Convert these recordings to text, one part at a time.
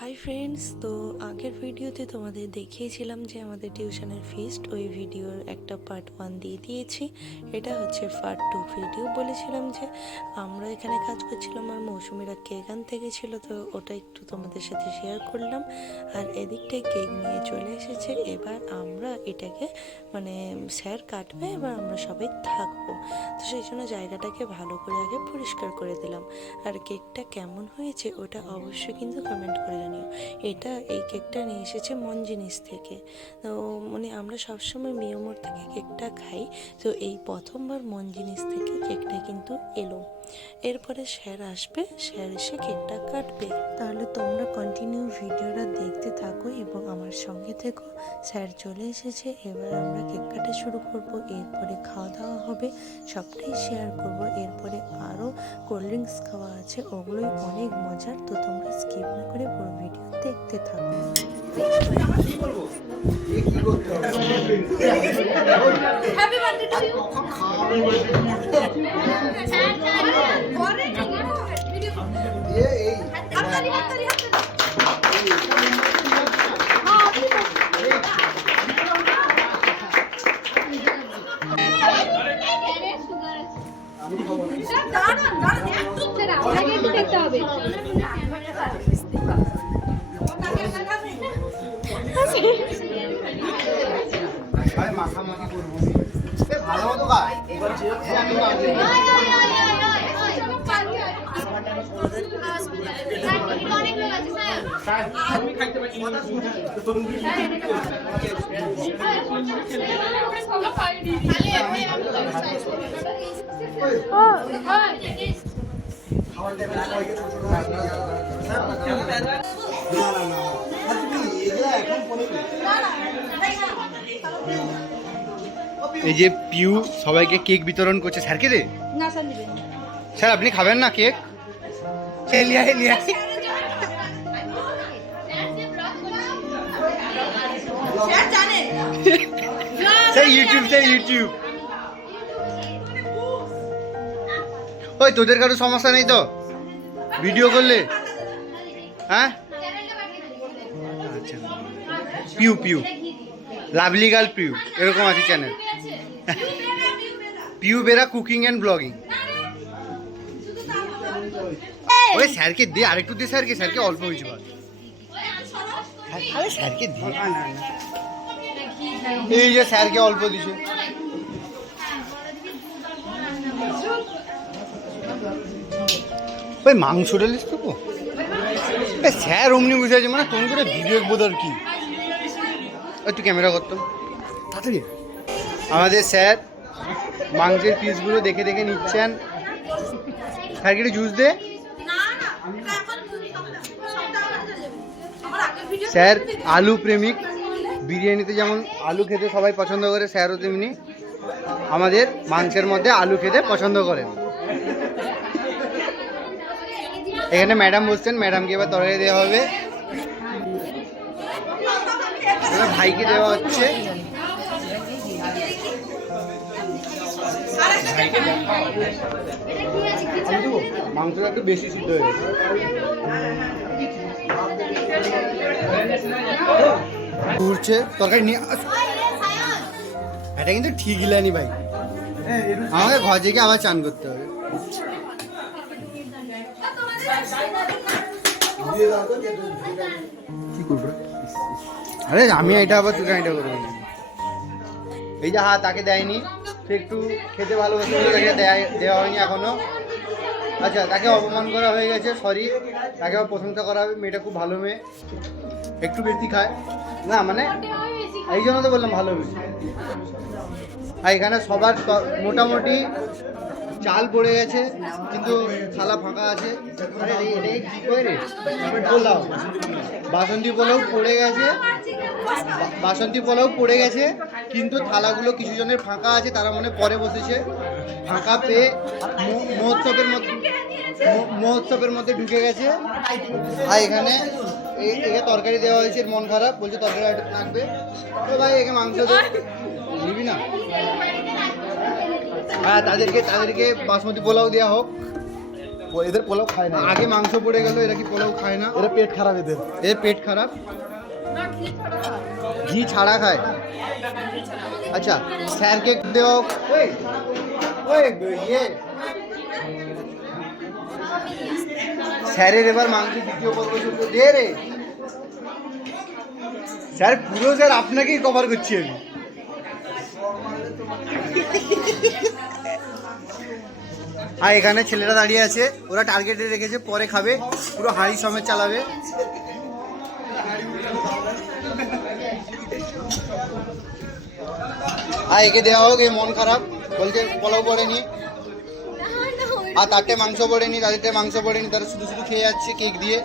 Hi friends তো আগের ভিডিওতে তোমাদের দেখিয়েছিলাম যে আমাদের টিউশনের ফিস্ট ওই ভিডিওর একটা পার্ট ওয়ান দিয়ে দিয়েছি। এটা হচ্ছে পার্ট টু ভিডিও বলেছিলাম যে আমরা এখানে কাজ করছিলাম আর মৌসুমিরা কেক আনতে গেছিল, তো ওটা একটু তোমাদের সাথে শেয়ার করলাম। আর এদিকটায় কেক নিয়ে চলে এসেছে। এবার আমরা এটাকে মানে স্যার কাটবে, এবার আমরা সবাই থাকব। তো সেই জন্য জায়গাটাকে ভালো করে আগে পরিষ্কার করে দিলাম। আর কেকটা কেমন হয়েছে, ওটা অবশ্যই কিন্তু কমেন্ট করে জানিও। এটা এই কেকটা নিয়ে এসেছে মন জিনিস থেকে। তো মানে আমরা সবসময় মিয়মোর থেকে কেকটা খাই। তো এই প্রথমবার মন জিনিস থেকে কেকটা কিন্তু এলো। এরপরে স্যার আসবে স্যার এসে কেকটা কাটবে। তাহলে তোমরা কন্টিনিউ ভিডিওটা দেখতে থাকো এবং আমার সঙ্গে থেকো। স্যার চলে এসেছে এবার আমরা কেক কাটা শুরু করব। এরপরে খাওয়া দাওয়া হবে সবটাই শেয়ার করব। এরপরে আরও কোল্ড ড্রিঙ্কস খাওয়া আছে ওগুলোই অনেক মজার তো তোমরা স্কিপ না করে পুরো ভিডিও দেখতে থাকো। হ্যাপি বার্থডে টু ইউ হবে। ভাই এই যে পিউ সবাইকে কেক বিতরণ করছে। স্যারকে রে? স্যার আপনি খাবেন না কেক? এলিয়া এলিয়া। সেই ইউটিউব সেই ইউটিউব ওই তোদের কারও সমস্যা নেই তো? ভিডিও করলে? হ্যাঁ? আচ্ছা পিউ পিউ। লাভলি গার্ল পিউ, এরকম আছে channel Piu Bera cooking and blogging. ওই স্যারকে দে, আরেকটু দে স্যারকে স্যারকে অল্প হয়েছে ভাত আরে স্যারকে দে। এই যে স্যারকে অল্প দিছে। ওই মাংসটা লিস তো। স্যার, অমনি বুঝে আছে মানে তোর করে ভিডিও বোধ আর কি? একটু ক্যামেরা করতাম তাড়াতাড়ি। আমাদের স্যার মাংসের পিসগুলো দেখে দেখে নিচ্ছেন। স্যারকে জুস দে? স্যার, আলু প্রেমিক। বিরিয়ানিতে যেমন আলু খেতে সবাই পছন্দ করে, স্যারও তেমনি। আমাদের মাংসের মধ্যে আলু খেতে পছন্দ করেন। এখানে ম্যাডাম বসছেন, ম্যাডামকে এবার তরকারি দেওয়া হবে। ভাইকে দেওয়া হচ্ছে। মাংসটা একটু বেশি সিদ্ধ হয়ে গেছে। ঘুরছে, তরকারি নিয়ে এটা কিন্তু ঠিক ইলানি ভাই। আমাকে ঘর থেকে আবার চান করতে হবে। আরে আমি এটা আবার তুই এটা করব। এই যে হ্যাঁ তাকে দেয়নি, সে একটু খেতে ভালোবাসে তাকে দেওয়া হয়নি এখনও। আচ্ছা তাকে অপমান করা হয়ে গেছে সরি তাকে আবার প্রশংসা করা হবে, মেয়েটা খুব ভালো মেয়ে। একটু বেশি খায়। না মানে এই জন্য তো বললাম ভালো মেয়ে আর এখানে সবার মোটামুটি চাল পড়ে গেছে, কিন্তু থালা ফাঁকা আছে। পোলাও। বাসন্তী পোলাও পড়ে গেছে। বাসন্তী পোলাও পড়ে গেছে, কিন্তু থালাগুলো কিছু জনের ফাঁকা আছে, তারা মনে পরে বসেছে। ফাঁকা পেয়ে মহোৎসবের মধ্যে মহোৎসবের মধ্যে ঢুকে গেছে। আর এখানে একে তরকারি দেওয়া হয়েছে মন খারাপ, বলছে তরকারি আইটেম থাকবে। তো ভাই, একে মাংস দে। নিবি না? হ্যাঁ তাদেরকে তাদেরকে বাসমতি পোলাও দেওয়া হোক। এদের পোলাও খায় না আগে মাংস পড়ে গেল এরা কি পোলাও খায় না? এরা পেট খারাপ এদের। এর পেট খারাপ? ঘি ছাড়া খায়। আচ্ছা স্যারকে দেও ওই ওই ইয়ে। স্যারের এবার মাংস দ্বিতীয় পর্ব শুরু। দে রে। স্যার পুরো স্যার আপনাকেই কভার করছি আমি। আর এখানে ছেলেরা দাঁড়িয়ে আছে ওরা টার্গেটে রেখেছে পরে খাবে পুরো হাঁড়ি সমেত চালাবে। আর একে দেওয়া হোক এ মন খারাপ বলছে পোলাও পড়েনি। আর তারটে মাংস পড়েনি তাদেরটে মাংস পড়েনি তারা শুধু শুধু খেয়ে যাচ্ছে কেক দিয়ে।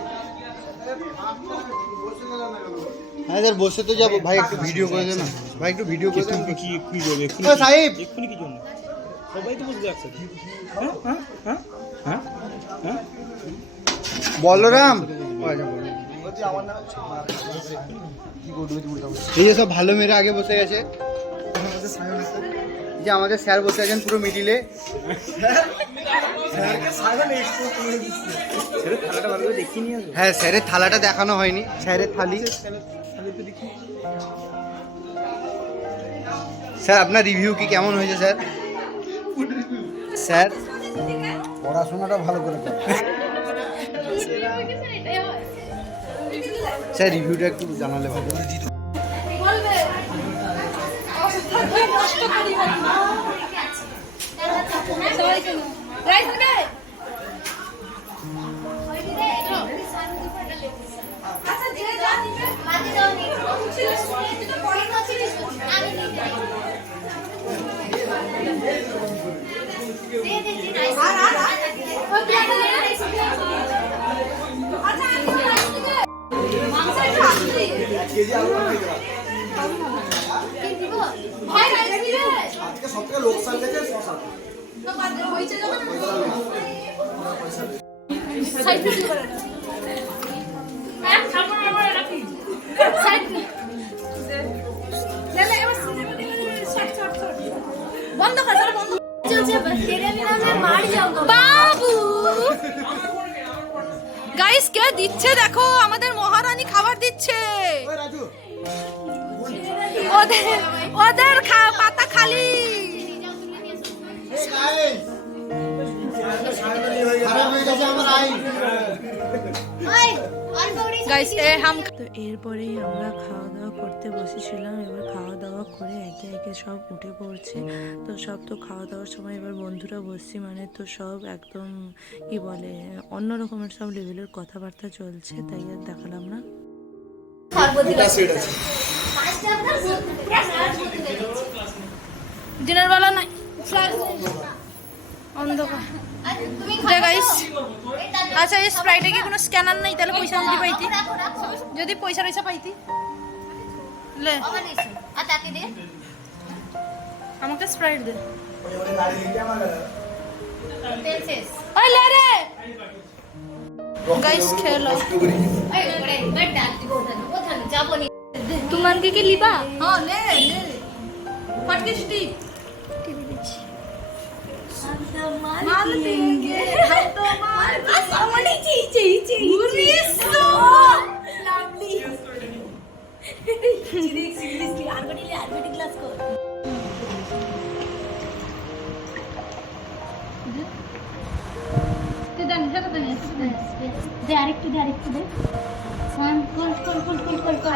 হ্যাঁ স্যার বসে তো যাব। ভাই একটু ভিডিও করে দে না। ভাই একটু ভিডিও করে দে কি কি করবে সাহেব! এক্ষুনি কি জন্য? সবাই তো বুঝবে একসাথে হ্যাঁ হ্যাঁ হ্যাঁ বলরাম। এই যে সব ভালো মেয়েরা আগে বসে গেছে। যে আমাদের স্যার বসে আছেন পুরো মিডিলে। হ্যাঁ স্যারের থালাটা দেখানো হয়নি। স্যারের থালি। স্যার আপনার রিভিউ কি? কেমন হয়েছে স্যার? স্যার পড়াশোনাটা ভালো করে স্যার রিভিউটা একটু জানালে ভালো বলবে আজকে সবথেকে লোকসান লেগে শশা হইছে যখন বন্ধ কর বন্ধ চলছে মার যাও বাবু! গাইস কে দিচ্ছে দেখো? আমাদের মহারানী খাবার দিচ্ছে। ওদের ওদের খা- পাতা খালি। খারাপ হয়ে গেছে আমার আইন। গাইস এ হাম তো এরপরেই আমরা খাওয়া দাওয়া করতে বসেছিলাম এবার খাওয়া দাওয়া করে একে একে সব উঠে পড়ছে। তো সব তো খাওয়া দাওয়ার সময় এবার বন্ধুরা বসছি মানে তো সব একদম কি বলে অন্য রকমের সব লেভেলের কথাবার্তা চলছে তাই আর দেখালাম না। দিনের বেলা নাই। অন্ধকার। আচ্ছা এই স্প্রাইটে কি কোনো স্ক্যানার নাই? তাহলে পয়সা যদি পাইতি যদি পয়সা পয়সা পাইতি। লে। আমাকে স্প্রাইট দে। ওই লে রে। গাইস খেলো। তোমাকে কি লিবা? হ্যাঁ লে লে। ফটকে স্টিক मार देंगे हम तो मार सामने चाहिए चाहिए चाहिए so lovely serious seriously RBT ले आरबीटी क्लास को দে আরেকটু দে আরেকটু দে one call call call call call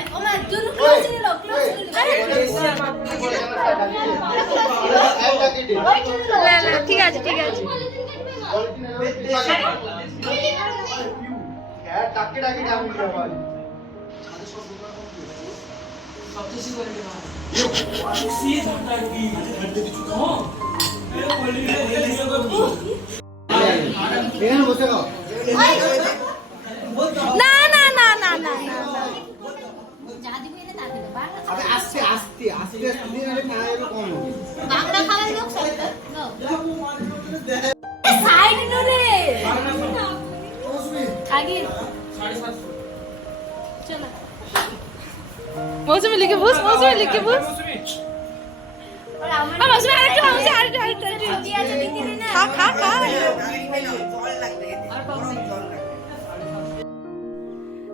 call এই চিজ আমরা হ্যাঁ টাকে টাকে না না না না। না আস্তে আস্তে আস্তে সাইড রে। আগে। চলো। মৌসুমি লিখে বুঝ মৌসুমি লিখে বুঝ মৌসুমি আরেকটু মৌসুমি আরেকটু আরেকটু খা খা খা।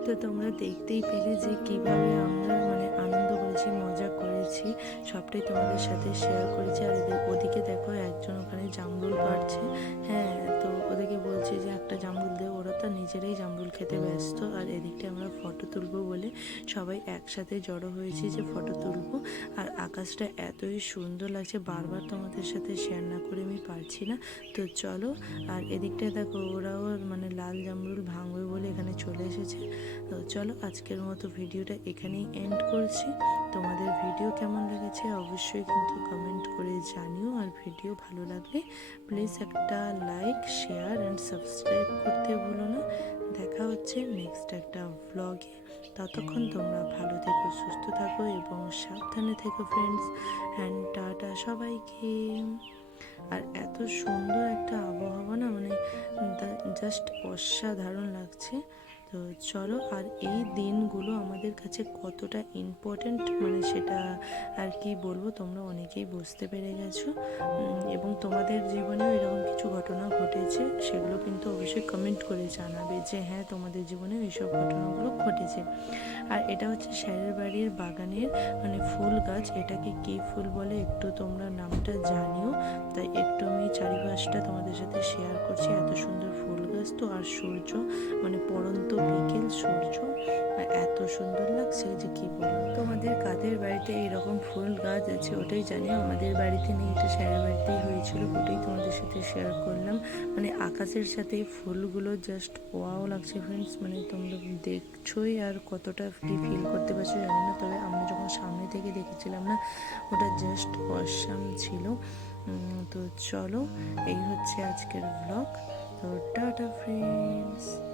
তো তোমরা দেখতেই পেলে যে কীভাবে আমরা মানে আনন্দ করেছি মজা করেছি সবটাই তোমাদের সাথে শেয়ার করেছি আর ওদিকে নিজেরাই জামরুল খেতে ব্যস্ত। আর এদিকটা আমরা ফটো তুলবো বলে সবাই একসাথে জড়ো হয়েছি যে ফটো তুলবো। আর আকাশটা এতই সুন্দর লাগছে, বারবার তোমাদের সাথে শেয়ার না করে আমি পারছি না। তো চলো, আর এদিকটায় দেখো, ওরাও মানে লাল জামরুল ভাঙবে বলে এখানে চলে এসেছে। তো চলো, আজকের মতো ভিডিওটা এখানেই এন্ড করছি। তোমাদের ভিডিও কেমন লেগেছে অবশ্যই কিন্তু কমেন্ট করে জানিও। আর ভিডিও ভালো লাগলে প্লিজ একটা লাইক শেয়ার অ্যান্ড সাবস্ক্রাইব করতে ভুলো না। দেখা হচ্ছে নেক্সট একটা ব্লগে ততক্ষণ তোমরা ভালো থেকো, সুস্থ থাকো এবং সাবধানে থেকো ফ্রেন্ডস অ্যান্ড টাটা সবাইকে। আর এত সুন্দর একটা আবহাওয়া না মানে জাস্ট অসাধারণ লাগছে। তো চলো, আর এই দিনগুলো আমাদের কাছে কতটা ইম্পর্ট্যান্ট মানে সেটা আর কি বলব, তোমরা অনেকেই বুঝতে পেরে গেছো। এবং তোমাদের জীবনেও এরকম কিছু ঘটনা ঘটেছে, সেগুলো কিন্তু অবশ্যই কমেন্ট করে জানাবে যে হ্যাঁ তোমাদের জীবনেও এইসব ঘটনাগুলো ঘটেছে। আর এটা হচ্ছে স্যারের বাড়ির বাগানের মানে ফুল গাছ, এটাকে কি ফুল বলে একটু তোমরা নামটা জানিও। তাই একটু আমি চারিপাশটা তোমাদের সাথে শেয়ার করছি, এত সুন্দর ফুল গাছ তো আর সূর্য মানে পড়ন্ত বিকেল সূর্য এত সুন্দর লাগছে যে কি বলব। তোমাদের কাদের বাড়িতে এরকম ফুল গাছ আছে ওটাই জানি, আমাদের বাড়িতে নেই, এটা স্যারের বাড়িতেই হয়েছিল, ওটাই তোমাদের সাথে শেয়ার করলাম। মানে আকাশের সাথে ফুলগুলো জাস্ট ওয়াও লাগছে ফ্রেন্ডস মানে তোমরা দেখছোই আর কতটা কি ফিল করতে পারছ জানি না, তবে আমরা যখন সামনে থেকে দেখেছিলাম না, ওটা জাস্ট অসাম ছিল। তো চলো, এই হচ্ছে আজকের ব্লগ So, of friends.